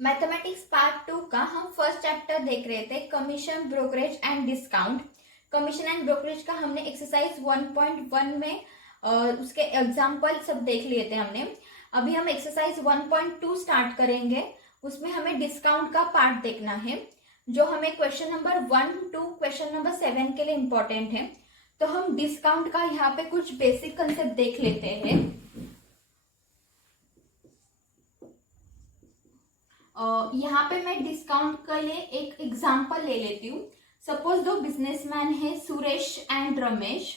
Mathematics part 2 का हम first chapter देख रहे थे, commission, brokerage and discount. Commission and brokerage का हमने एक्सरसाइज 1.1 में उसके एग्जाम्पल सब देख लिए थे हमने। अभी हम एक्सरसाइज 1.2 स्टार्ट करेंगे। उसमें हमें डिस्काउंट का पार्ट देखना है, जो हमें question number 1 to question number 7 के लिए इंपॉर्टेंट है। तो हम डिस्काउंट का यहाँ पे कुछ बेसिक कंसेप्ट देख लेते हैं। यहाँ पे मैं डिस्काउंट के लिए एक एग्जांपल ले लेती हूँ। सपोज दो बिजनेसमैन है, सुरेश एंड रमेश।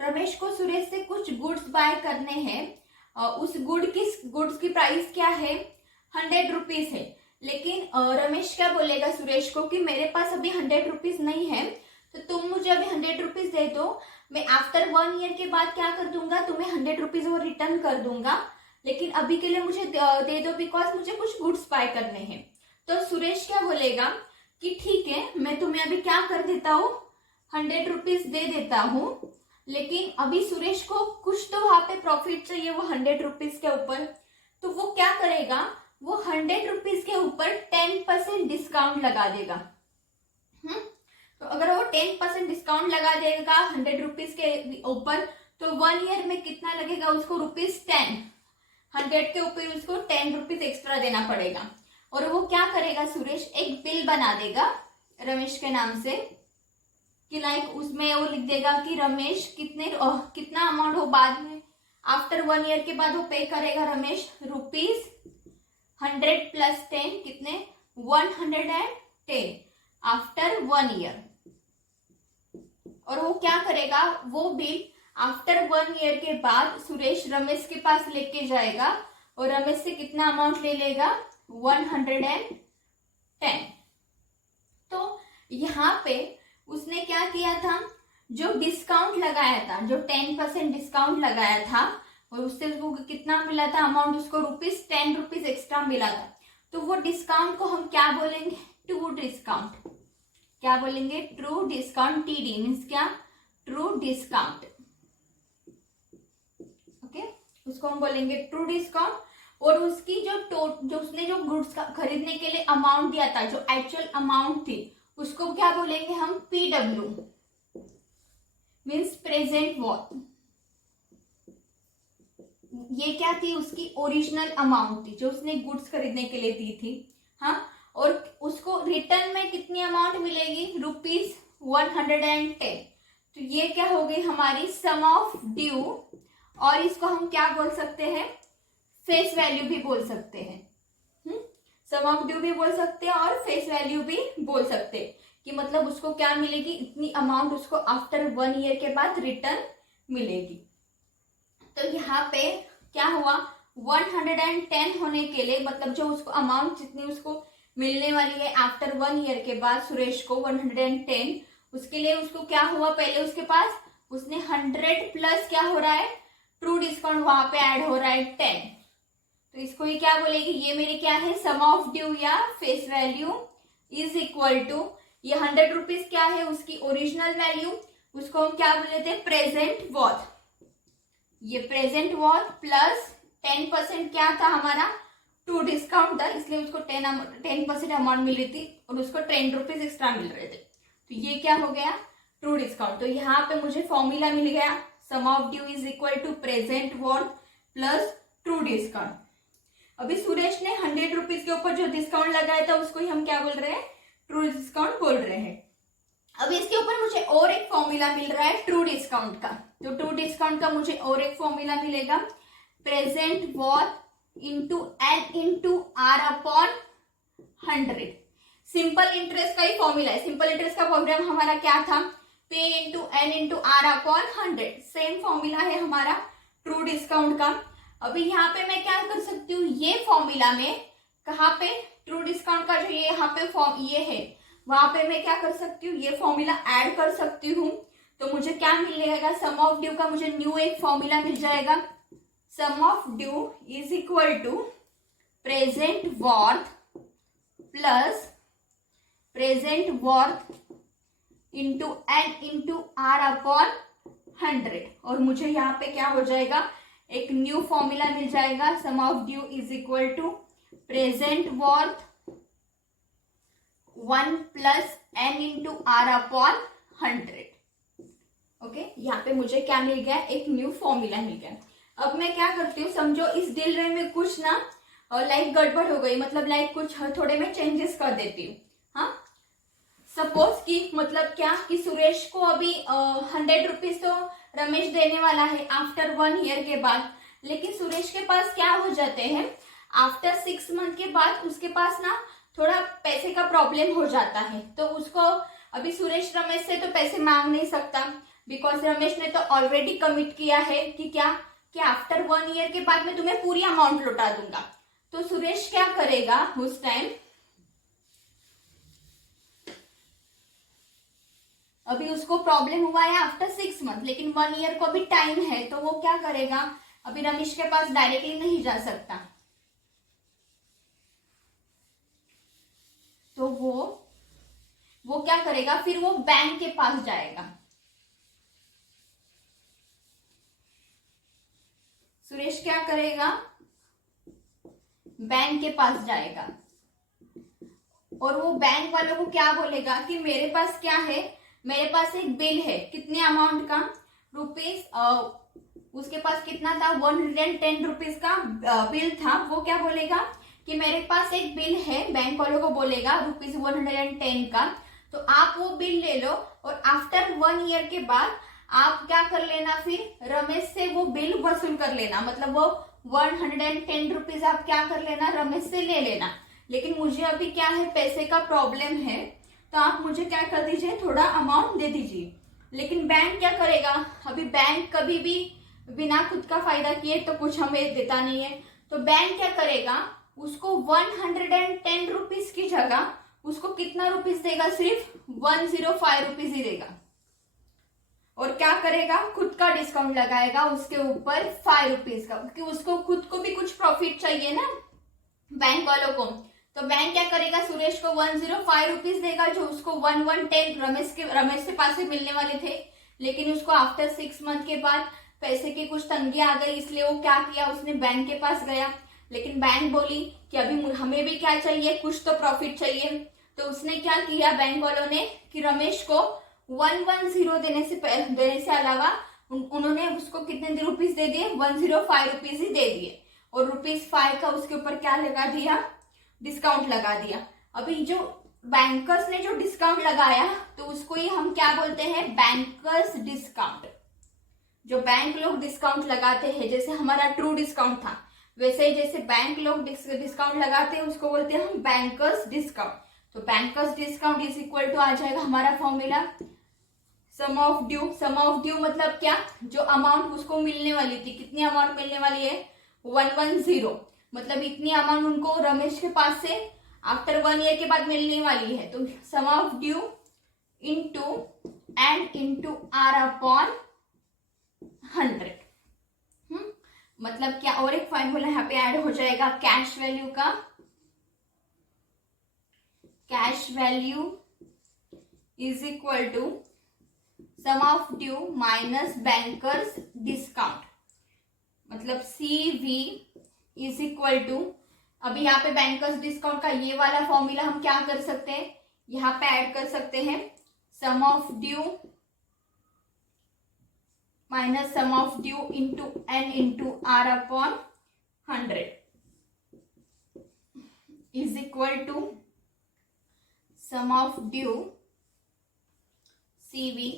रमेश को सुरेश से कुछ गुड्स बाय करने हैं। उस गुड्स की प्राइस क्या है? 100 रुपीज है। लेकिन रमेश क्या बोलेगा सुरेश को कि मेरे पास अभी 100 रुपीज नहीं है, तो तुम मुझे अभी 100 रुपीज दे दो, मैं आफ्टर 1 ईयर के बाद क्या कर दूंगा, तुम्हें 100 रुपीज वो रिटर्न कर दूंगा, लेकिन अभी के लिए मुझे दे दो बिकॉज मुझे कुछ गुड्स बाय करने हैं। तो सुरेश क्या बोलेगा कि ठीक है, मैं तुम्हें अभी क्या कर देता हूँ, 100 रुपीज दे देता हूँ, लेकिन अभी सुरेश को कुछ तो वहां पे प्रॉफिट चाहिए वो 100 रुपीज के ऊपर। तो वो क्या करेगा, वो 100 रुपीज के ऊपर 10% डिस्काउंट लगा देगा। तो अगर वो 10% डिस्काउंट लगा देगा 100 रुपीज के ऊपर, तो 1 ईयर में कितना लगेगा उसको, ₹10। 100 के ऊपर उसको 10 रुपीज एक्स्ट्रा देना पड़ेगा। और वो क्या करेगा सुरेश, एक बिल बना देगा रमेश के नाम से, कि लाइक उसमें वो लिख देगा कि रमेश कितना अमाउंट हो बाद में, आफ्टर 1 ईयर के बाद वो पे करेगा रमेश ₹100 + 10 कितने, 110 आफ्टर 1 ईयर। और वो क्या करेगा, वो बिल आफ्टर 1 ईयर के बाद सुरेश रमेश के पास लेके जाएगा और रमेश से कितना अमाउंट ले लेगा, 110। तो यहाँ पे उसने क्या किया था, जो डिस्काउंट लगाया था, जो 10% डिस्काउंट लगाया था, और उससे उसको कितना मिला था अमाउंट, उसको ₹10 एक्स्ट्रा मिला था। तो वो डिस्काउंट को हम क्या बोलेंगे, ट्रू डिस्काउंट। क्या बोलेंगे, ट्रू डिस्काउंट। TD मीन्स क्या, ट्रू डिस्काउंट। ओके, उसको हम बोलेंगे ट्रू डिस्काउंट। और उसकी जो उसने जो गुड्स खरीदने के लिए अमाउंट दिया था, जो एक्चुअल अमाउंट थी, उसको क्या बोलेंगे हम, PW मीन्स प्रेजेंट वॉट। ये क्या थी, उसकी ओरिजिनल अमाउंट थी जो उसने गुड्स खरीदने के लिए दी थी। हाँ, और उसको रिटर्न में कितनी अमाउंट मिलेगी, ₹110। तो ये क्या हो गई हमारी सम ऑफ ड्यू, और इसको हम क्या बोल सकते हैं, फेस वैल्यू भी बोल सकते हैं। सम ऑफ ड्यू भी बोल सकते हैं और फेस वैल्यू भी बोल सकते हैं, कि मतलब उसको क्या मिलेगी, इतनी अमाउंट उसको आफ्टर 1 ईयर के बाद रिटर्न मिलेगी। तो यहाँ पे क्या हुआ, 110 होने के लिए, मतलब जो उसको अमाउंट जितनी उसको मिलने वाली है आफ्टर 1 ईयर के बाद सुरेश को 110, उसके लिए उसको क्या हुआ, पहले उसके पास उसने 100 प्लस क्या हो रहा है, ट्रू डिस्काउंट वहां पे ऐड हो रहा है 10। तो इसको ये क्या बोलेगी, ये मेरी क्या है, सम ऑफ ड्यू या face value is equal to, ये 100 रुपीज क्या है, उसकी ओरिजिनल वैल्यू, उसको हम क्या बोले थे, प्रेजेंट वॉथ। ये प्रेजेंट वॉथ प्लस 10% क्या था हमारा, टू डिस्काउंट था, इसलिए उसको 10% अमाउंट मिल रही थी और उसको 10 रुपीज एक्स्ट्रा मिल रहे थे। तो ये क्या हो गया, ट्रू डिस्काउंट। तो यहाँ पे मुझे फॉर्मूला मिल गया, sum of due is equal to present worth plus true discount. अभी सुरेश ने 100 रुपीज के ऊपर जो डिस्काउंट लगाया था उसको ही हम क्या बोल रहे हैं, ट्रू डिस्काउंट बोल रहे हैं। अभी इसके ऊपर मुझे और एक फॉर्मूला मिल रहा है ट्रू डिस्काउंट का। तो ट्रू डिस्काउंट का मुझे और एक फॉर्मूला मिलेगा, present worth into N into R upon 100। Simple interest का ही फॉर्मूला है। सिंपल इंटरेस्ट का फॉर्मूला हमारा क्या था, P into N into R upon 100। Same formula है हमारा ट्रू डिस्काउंट का। अभी यहाँ पे मैं क्या कर सकती हूँ, ये फॉर्मूला में कहाँ पे, ट्रू डिस्काउंट का जो ये यहाँ पे फॉर्म ये है, वहां पे मैं क्या कर सकती हूँ, ये फॉर्मूला ऐड कर सकती हूँ। तो मुझे क्या मिलेगा, सम ऑफ ड्यू का मुझे न्यू एक फॉर्मूला मिल जाएगा, sum of due is equal to present worth plus present worth into N into R upon 100। और मुझे यहाँ पे क्या हो जाएगा, एक न्यू फॉर्मूला मिल जाएगा, sum of due is equal to present worth 1 plus n into are upon 100। Okay, यहाँ पे मुझे क्या मिल गया, एक न्यू फॉर्मूला मिल गया। अब मैं क्या करती हूँ, समझो इस डील में कुछ ना लाइक गड़बड़ हो गई, मतलब लाइक कुछ थोड़े में चेंजेस कर देती हूँ। हाँ, सपोज कि मतलब क्या कि सुरेश को अभी 100 रुपीज तो रमेश देने वाला है आफ्टर 1 ईयर के बाद, लेकिन सुरेश के पास क्या हो जाते हैं, आफ्टर 6 मंथ के बाद उसके पास ना थोड़ा पैसे का प्रॉब्लम हो जाता है। तो उसको अभी सुरेश रमेश से तो पैसे मांग नहीं सकता, बिकॉज रमेश ने तो ऑलरेडी कमिट किया है कि क्या कि आफ्टर 1 ईयर के बाद मैं तुम्हें पूरी अमाउंट लौटा दूंगा। तो सुरेश क्या करेगा उस टाइम, अभी उसको प्रॉब्लम हुआ है आफ्टर 6 मंथ, लेकिन 1 ईयर को भी टाइम है, तो वो क्या करेगा, अभी रमेश के पास डायरेक्टली नहीं जा सकता, तो वो क्या करेगा, फिर वो बैंक के पास जाएगा। सुरेश क्या करेगा, बैंक के पास जाएगा और वो बैंक वालों को क्या बोलेगा कि मेरे पास क्या है, मेरे पास एक बिल है, कितने अमाउंट का, रुपीज, उसके पास कितना था, 110 रुपीज का बिल था। वो क्या बोलेगा कि मेरे पास एक बिल है, बैंक वालों को बोलेगा रुपीज 110 का, तो आप वो बिल ले लो और आफ्टर 1 ईयर के बाद आप क्या कर लेना, फिर रमेश से वो बिल वसूल कर लेना, मतलब वो 110 रुपीज आप क्या कर लेना, रमेश से ले लेना। लेकिन मुझे अभी क्या है, पैसे का प्रॉब्लम है, तो आप मुझे क्या कर दीजिए, थोड़ा अमाउंट दे दीजिए। लेकिन बैंक क्या करेगा, अभी बैंक कभी भी बिना खुद का फायदा किए तो कुछ हमें देता नहीं है, तो बैंक क्या करेगा, उसको 110 रुपीज की जगह उसको कितना रुपीज देगा, सिर्फ 105 रुपीज ही देगा। और क्या करेगा, खुद का डिस्काउंट लगाएगा उसके ऊपर 5 रुपीज का, क्योंकि उसको खुद को भी कुछ प्रॉफिट चाहिए ना बैंक वालों को। तो बैंक क्या करेगा, सुरेश को 105 रुपीज देगा, जो उसको 110 रमेश के पास से मिलने वाले थे, लेकिन उसको आफ्टर 6 मंथ के बाद पैसे की कुछ तंगी आ गई, इसलिए वो क्या किया, उसने बैंक के पास गया। लेकिन बैंक बोली कि अभी हमें भी क्या चाहिए, कुछ तो प्रॉफिट चाहिए। तो उसने क्या किया, बैंक वालों ने कि रमेश को 110 देने से अलावा उन्होंने उसको कितने रुपीज दे दिए, 105 रुपीज ही दे दिए, और रुपीज 5 का उसके ऊपर क्या लगा दिया, डिस्काउंट लगा दिया। अभी जो बैंकर्स ने जो डिस्काउंट लगाया, तो उसको ही हम क्या बोलते हैं, बैंकर्स डिस्काउंट। जो बैंक लोग डिस्काउंट लगाते हैं, जैसे हमारा ट्रू डिस्काउंट था, वैसे ही जैसे बैंक लोग डिस्काउंट लगाते हैं, उसको बोलते हैं हम बैंकर्स डिस्काउंट। तो bankers discount is equal to आ जाएगा हमारा formula, sum of due. Sum of due मतलब क्या, जो अमाउंट उसको मिलने वाली थी, कितनी अमाउंट मिलने वाली है, 110, मतलब इतनी अमाउंट उनको रमेश के पास से आफ्टर 1 ईयर के बाद मिलने वाली है। तो sum of due into N into are upon 100। मतलब क्या, और एक फॉर्मूला यहाँ पे ऐड हो जाएगा कैश वैल्यू का, cash value is equal to sum of due minus bankers discount, मतलब CV इज इक्वल टू, अभी यहाँ पे बैंकर्स डिस्काउंट का ये वाला फॉर्मूला हम क्या कर सकते हैं, यहाँ पे ऐड कर सकते हैं, sum of due minus sum of due into N into are upon 100 is equal to sum of due CV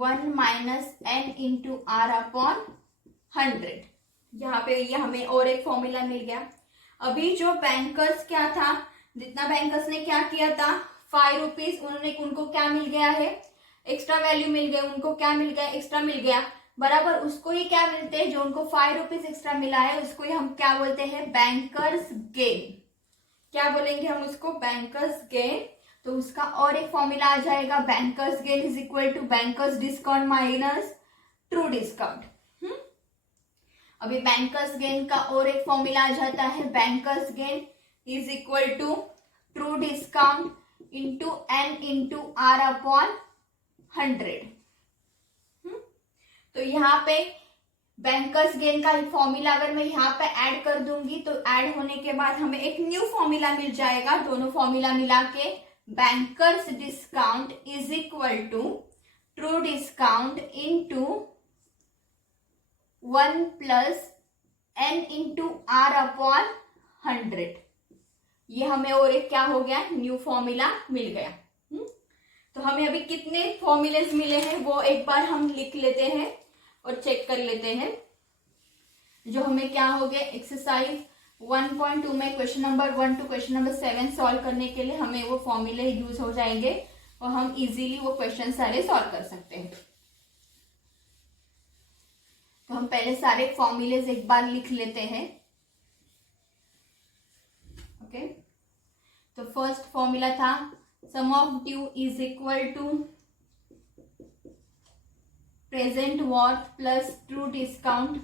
1 minus n into are upon 100। यहाँ पे ये हमें और एक फॉर्मूला मिल गया। अभी जो बैंकर्स क्या था, जितना बैंकर्स ने क्या किया था, 5 रुपीज उनको क्या मिल गया है, एक्स्ट्रा वैल्यू मिल गए, उनको क्या मिल गया, एक्स्ट्रा मिल गया, बराबर उसको ही क्या मिलते हैं, जो उनको 5 रुपीज एक्स्ट्रा मिला है, उसको ही हम क्या बोलते हैं, बैंकर्स गेन। क्या बोलेंगे हम उसको, बैंकर्स गेन। तो उसका और एक फॉर्मूला आ जाएगा, bankers gain is equal to bankers discount minus true discount. अभी बैंकर्स गेन का और एक फॉर्मूला आ जाता है, bankers gain is equal to true discount into N into are upon 100। तो तो यहाँ पे बैंकर्स गेन का एक फॉर्मूला अगर मैं यहाँ पे ऐड कर दूंगी तो ऐड होने के बाद हमें एक न्यू फॉर्मूला मिल जाएगा। दोनों फॉर्मूला मिला के bankers discount is equal to true discount into 1 plus n into are upon 100। ये हमें और एक क्या हो गया, न्यू फॉर्मूला मिल गया। तो हमें अभी कितने फॉर्मूलेस मिले हैं वो एक बार हम लिख लेते हैं और चेक कर लेते हैं। जो हमें क्या हो गया, एक्सरसाइज 1.2 में question number 1 to question number 7 solve करने के लिए हमें वो फॉर्मूले यूज हो जाएंगे और हम इजीली वो क्वेश्चन सारे सॉल्व कर सकते हैं। तो हम पहले सारे फॉर्मूलेस एक बार लिख लेते हैं। ओके, तो फर्स्ट फॉर्मूला था sum of due is equal to present worth plus true discount.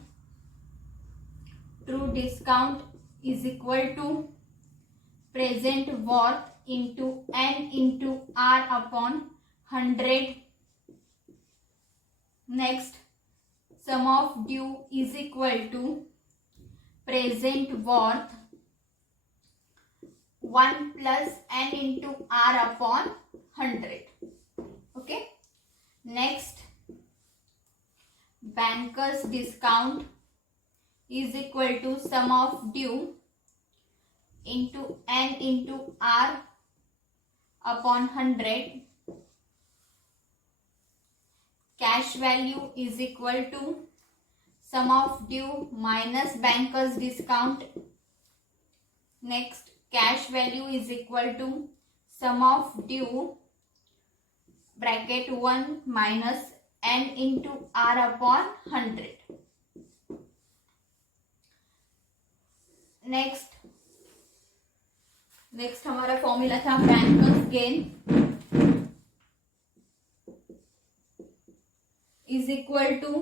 True discount is equal to present worth into n into are upon 100। Next, sum of due is equal to present worth 1 plus n into are upon 100। Okay, next, bankers discount is equal to sum of due into n into r upon 100. Cash value is equal to sum of due minus bankers discount. Next, cash value is equal to sum of due bracket 1 minus n into r upon 100. Next हमारा formula था bankers gain is equal to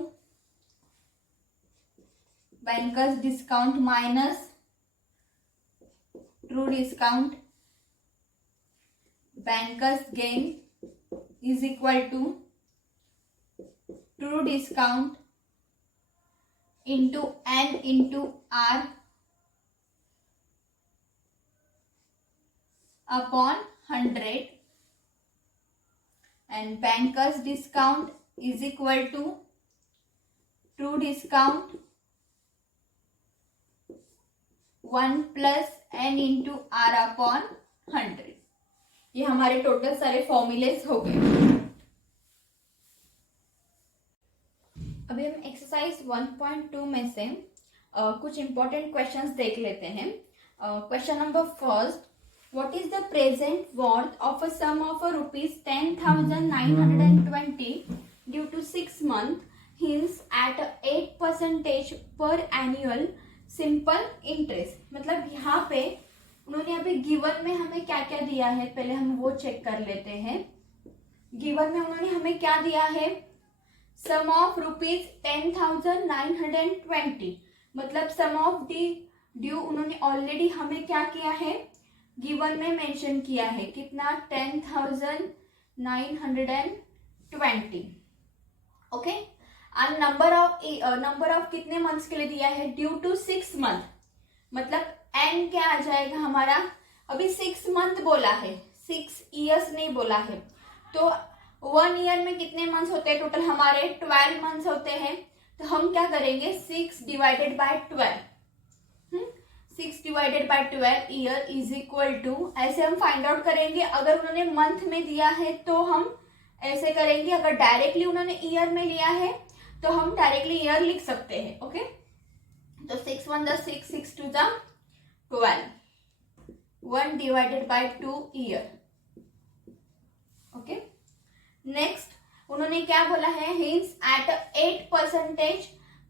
bankers discount minus true discount. Bankers gain is equal to true discount into n into r upon 100 and bankers discount is equal to true discount 1 plus n into r upon 100। ये हमारे total सारे formulas हो गए। अभी हम exercise 1.2 में से कुछ इंपॉर्टेंट क्वेश्चंस देख लेते हैं। Question number first, what is the present worth of a sum of a rupees 10,920 due to 6 month hence at 8% per annual simple interest। मतलब यहाँ पे उन्होंने अभी गिवन में हमें क्या क्या दिया है, पहले हम वो चेक कर लेते हैं। गिवन में उन्होंने हमें क्या दिया है, सम ऑफ रुपीज 10,920। मतलब सम ऑफ ड्यू उन्होंने ऑलरेडी हमें क्या किया है, गिवन में मेंशन किया है, कितना 10,920। ओके, और नंबर ऑफ कितने मंथ्स के लिए दिया है, ड्यू टू 6 मंथ। मतलब एन क्या आ जाएगा हमारा, अभी 6 मंथ बोला है, 6 ईयर्स नहीं बोला है। तो 1 ईयर में कितने मंथ्स होते हैं, टोटल हमारे 12 मंथ्स होते हैं। तो हम क्या करेंगे, 6 divided by 12, 6 divided by 12 year is equal to, ऐसे हम फाइंड आउट करेंगे। अगर उन्होंने मंथ में दिया है तो हम ऐसे करेंगे, अगर डायरेक्टली उन्होंने ईयर में लिया है तो हम डायरेक्टली ईयर लिख सकते हैं। ओके, तो 6 1 the 6, 6 2 the 12, 1 divided by 2 year. Okay, next उन्होंने क्या बोला है, हिंस एट 8%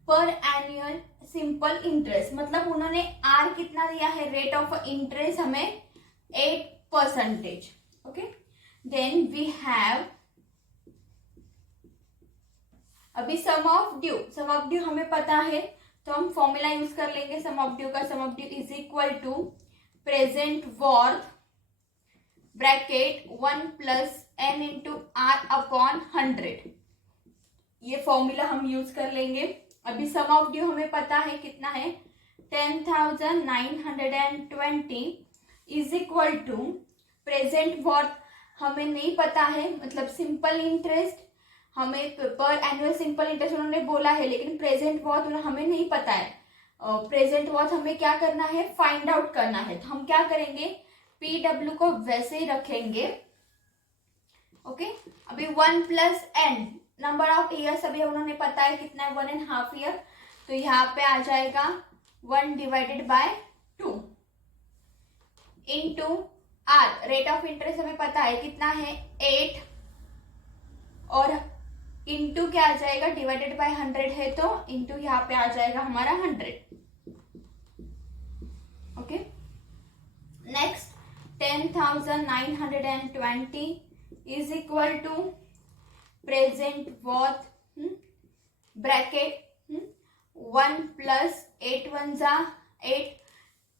पर एनुअल सिंपल इंटरेस्ट। मतलब उन्होंने आर कितना दिया है, रेट ऑफ इंटरेस्ट हमें 8%। ओके, देन वी हैव अभी सम ऑफ ड्यू हमें पता है तो हम फॉर्मूला यूज कर लेंगे सम ऑफ ड्यू का। Sum of due is equal to present worth bracket 1 plus n into are upon 100। ये फॉर्मूला हम यूज कर लेंगे। अभी सम ऑफ ड्यू हमें पता है कितना है, 10,920 is equal to present worth हमें नहीं पता है, मतलब सिंपल इंटरेस्ट हमें पर एनुअल सिंपल इंटरेस्ट उन्होंने बोला है, लेकिन प्रेजेंट वर्थ हमें नहीं पता है। प्रेजेंट वर्थ हमें क्या करना है, फाइंड आउट करना है। तो हम क्या करेंगे, पी डब्ल्यू को वैसे ही रखेंगे। ओके, अभी 1 plus N number of years अभी उन्होंने पता है कितना है, 1.5 ईयर। तो यहाँ पे आ जाएगा 1 divided by 2 into R, rate of interest हमें पता है कितना है 8, और इंटू क्या आ जाएगा, डिवाइडेड बाय 100 है तो इंटू यहाँ पे आ जाएगा हमारा 100। Okay, next 10,920 is equal to present worth bracket 1 plus 8 1 जा 8,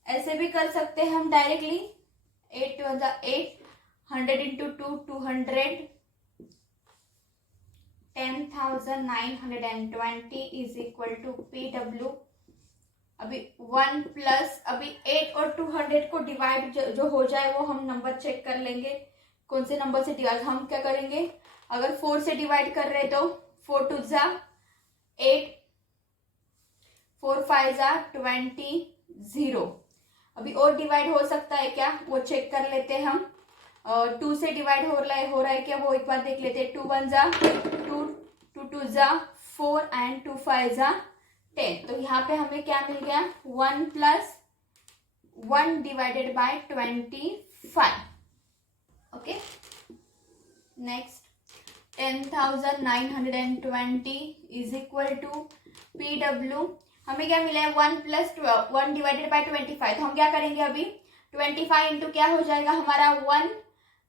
ऐसे भी कर सकते हैं हम डायरेक्टली, 8 1 जा 8, 100 into 2 200, 10,920 is equal to P W. अभी 1 प्लस अभी 8 और 200 को डिवाइड जो हो जाए वो हम नंबर चेक कर लेंगे कौन से नंबर से डिवाइड। हम क्या करेंगे, अगर 4 से डिवाइड कर रहे तो 4 2 जा 8, 4 5 जा 20, 0। अभी और डिवाइड हो सकता है क्या, वो चेक कर लेते हैं हम। 2 से डिवाइड हो रहा है क्या, वो एक बार देख लेते हैं। 2 1 जा 2, 2 2 जा 4 एंड 2 5 जा 10। तो यहाँ पे हमें क्या मिल गया, 1 plus 1 divided by 25। Okay, next 10,920 is equal to P W. हमें क्या मिला है, 1 प्लस 1 डिवाइडेड बाय 25। तो हम क्या करेंगे, अभी 25 इंटू क्या हो जाएगा हमारा 1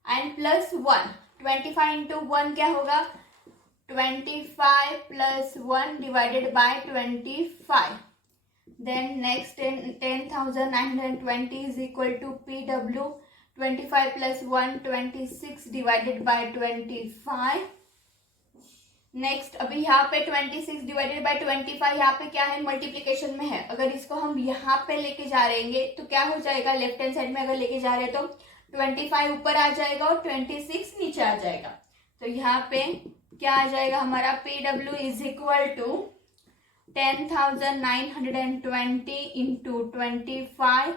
एंड प्लस 1, 25 इंटू 1 क्या होगा 25 plus 1 divided by 25। Then next 10,920 is equal to P W, 25 plus 1 26 divided by 25। Next अभी यहाँ पे 26 डिवाइडेड बाय 25 यहाँ पे क्या है, मल्टीप्लीकेशन में है। अगर इसको हम यहाँ पे लेके जा रहेंगे तो क्या हो जाएगा, लेफ्ट हैंड साइड में अगर लेके जा रहे हैं तो 25 ऊपर आ जाएगा और 26 नीचे आ जाएगा। तो यहाँ पे क्या आ जाएगा हमारा, P W is equal to 10,920 into 25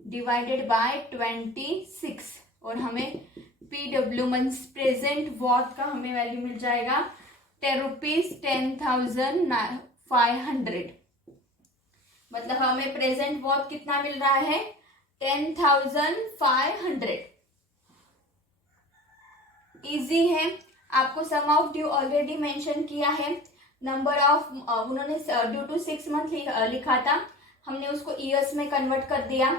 divided by 26, और हमें P W means present worth का हमें वैल्यू मिल जाएगा ₹10,500। मतलब हमें प्रेजेंट वर्थ कितना मिल रहा है, 10,500। इजी है, आपको सम ऑफ ड्यू ऑलरेडी मेंशन किया है। नंबर ऑफ उन्होंने ड्यू टू 6 मंथ लिखा था, हमने उसको ईयर्स में कन्वर्ट कर दिया।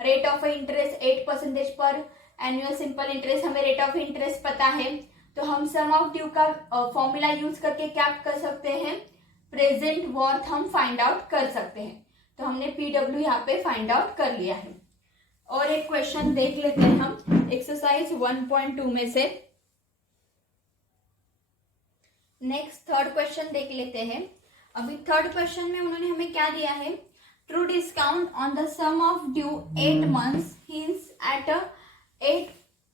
रेट ऑफ इंटरेस्ट 8% पर एनुअल सिंपल इंटरेस्ट, हमें रेट ऑफ इंटरेस्ट पता है, तो हम सम ऑफ ड्यू का फॉर्मूला यूज करके क्या कर सकते हैं, प्रेजेंट वर्थ हम फाइंड आउट कर सकते हैं। तो हमने पी डब्ल्यू यहाँ पे फाइंड आउट कर लिया है। और एक क्वेश्चन देख लेते हैं हम एक्सरसाइज 1.2 में से। नेक्स्ट थर्ड क्वेश्चन देख लेते हैं। अभी थर्ड क्वेश्चन में उन्होंने हमें क्या दिया है, true discount on the sum of due 8 months hints at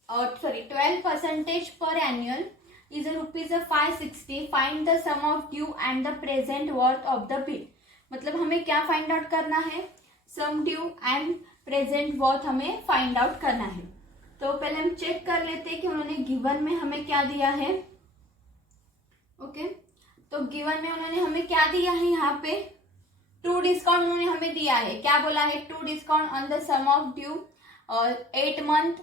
12% per annual is ₹560. Find the sum of due and the present worth of the bill. मतलब हमें क्या फाइंड आउट करना है, सम ड्यू एंड प्रेजेंट वर्थ हमें find out करना है। तो पहले हम चेक कर लेते हैं कि उन्होंने गिवन में हमें क्या दिया है। ओके, तो गिवन में उन्होंने हमें क्या दिया है, यहाँ पे ट्रू डिस्काउंट उन्होंने हमें दिया है। क्या बोला है, true discount on the sum of due 8 month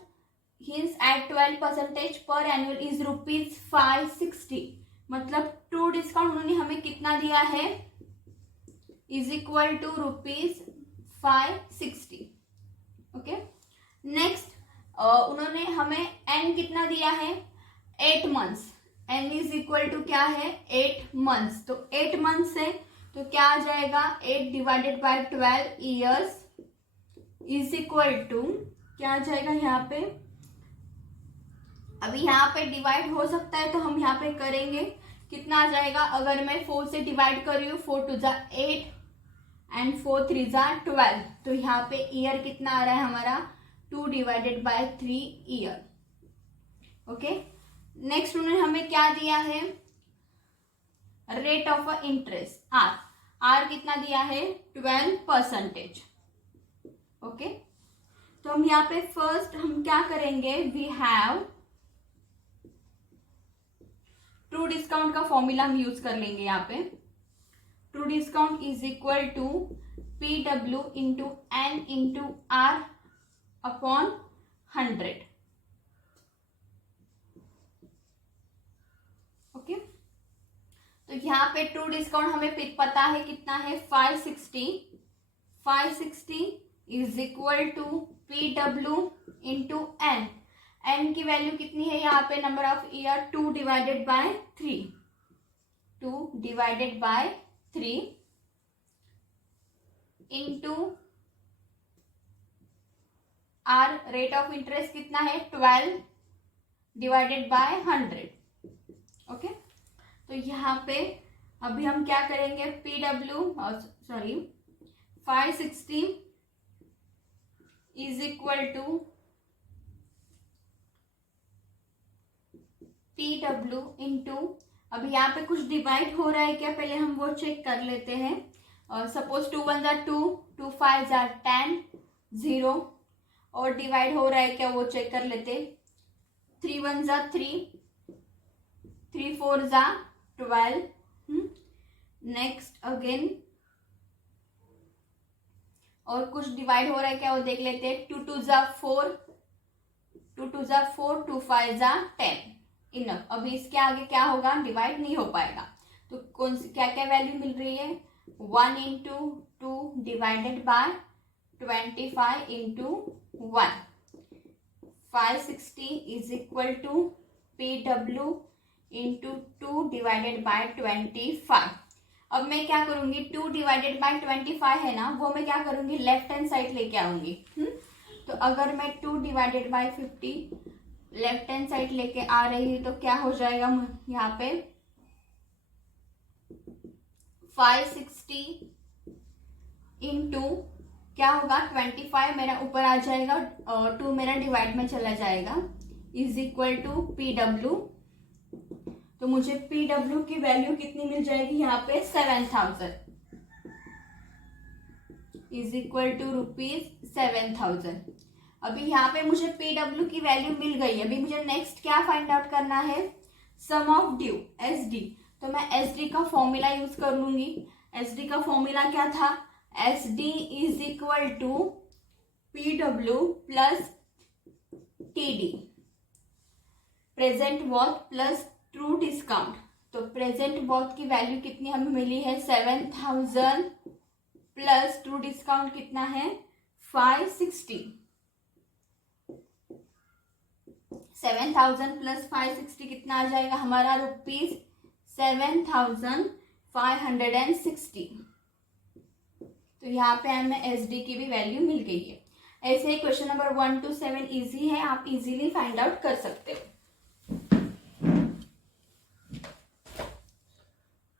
hints at 12% पर एनुअल इज ₹560। मतलब ट्रू डिस्काउंट उन्होंने हमें कितना दिया है, is equal to ₹560। Okay, next उन्होंने हमें एन कितना दिया है, 8 months। N is equal to क्या है, 8 months। तो 8 months से तो क्या आ जाएगा, 8 divided by 12 years is equal to क्या आ जाएगा यहाँ पे। अभी यहाँ पे डिवाइड हो सकता है तो हम यहाँ पे करेंगे कितना आ जाएगा, अगर मैं 4 से डिवाइड कर रही हूँ, 4 2 जा 8 एंड 4 3 जा 12, तो यहाँ पे ईयर कितना आ रहा है हमारा 2 divided by 3 year. Okay, next उन्होंने हमें क्या दिया है, rate of interest R, R कितना दिया है 12%। ओके, तो हम यहाँ पे फर्स्ट हम क्या करेंगे, वी हैव ट्रू डिस्काउंट का फॉर्मूला हम यूज कर लेंगे यहाँ पे। True discount is equal to P W into N into are upon 100। Okay, तो यहाँ पे ट्रू डिस्काउंट हमें पता है कितना है 560 is equal to P W into N, N की वैल्यू कितनी है यहाँ पे, number of year 2 divided by 3, 2 divided by 3 into R, rate of interest कितना है 12 डिवाइडेड बाय 100। ओके, तो यहाँ पे अभी हम क्या करेंगे, P W 560 is equal to P W into, अभी यहाँ पे कुछ डिवाइड हो रहा है क्या, पहले हम वो चेक कर लेते हैं। और सपोज 2 1 जा 2, 2 5 जा 10, 0, और डिवाइड हो रहा है क्या वो चेक कर लेते। 3 1 जा 3, 3 4 जा 12, नेक्स्ट अगेन और कुछ डिवाइड हो रहा है क्या वो देख लेते हैं। 2 2 जा 4, 2 2 जा 4, 2 5 जा 10, इनफ। अभी इसके आगे क्या होगा, डिवाइड नहीं हो पाएगा, तो कौन सी क्या क्या वैल्यू मिल रही है, 1 into 2 divided by 25 into 1, 560 is equal to P W into 2 divided by 25। अब मैं क्या करूंगी, 2 डिवाइडेड बाय 25 है ना, वो मैं क्या करूंगी, लेफ्ट हैंड साइड लेके आऊंगी। तो अगर मैं 2 divided bye 50 left hand side लेके आ रही है तो क्या हो जाएगा यहाँ पे 560 इंटू क्या होगा 25 मेरा ऊपर आ जाएगा और 2 मेरा डिवाइड में चला जाएगा, is equal to P W. तो मुझे पी डब्ल्यू की वैल्यू कितनी मिल जाएगी यहाँ पे 7000 इज इक्वल टू ₹7000। अभी यहाँ पे मुझे पी डब्ल्यू की वैल्यू मिल गई। अभी मुझे नेक्स्ट क्या फाइंड आउट करना है, sum of due S D. तो मैं एस डी का फॉर्मूला यूज कर लूंगी। एस डी का फॉर्मूला क्या था, S D is equal to P W plus T D, present worth plus true discount. तो प्रेजेंट वॉथ की वैल्यू कितनी हमें मिली है 7000 प्लस ट्रू डिस्काउंट कितना है 560। 7000 प्लस 560 कितना आ जाएगा हमारा ₹7560। तो यहाँ पे हमें एस डी की भी वैल्यू मिल गई है। ऐसे ही क्वेश्चन नंबर 1 to 7 इजी है, आप इजीली फाइंड आउट कर सकते हो।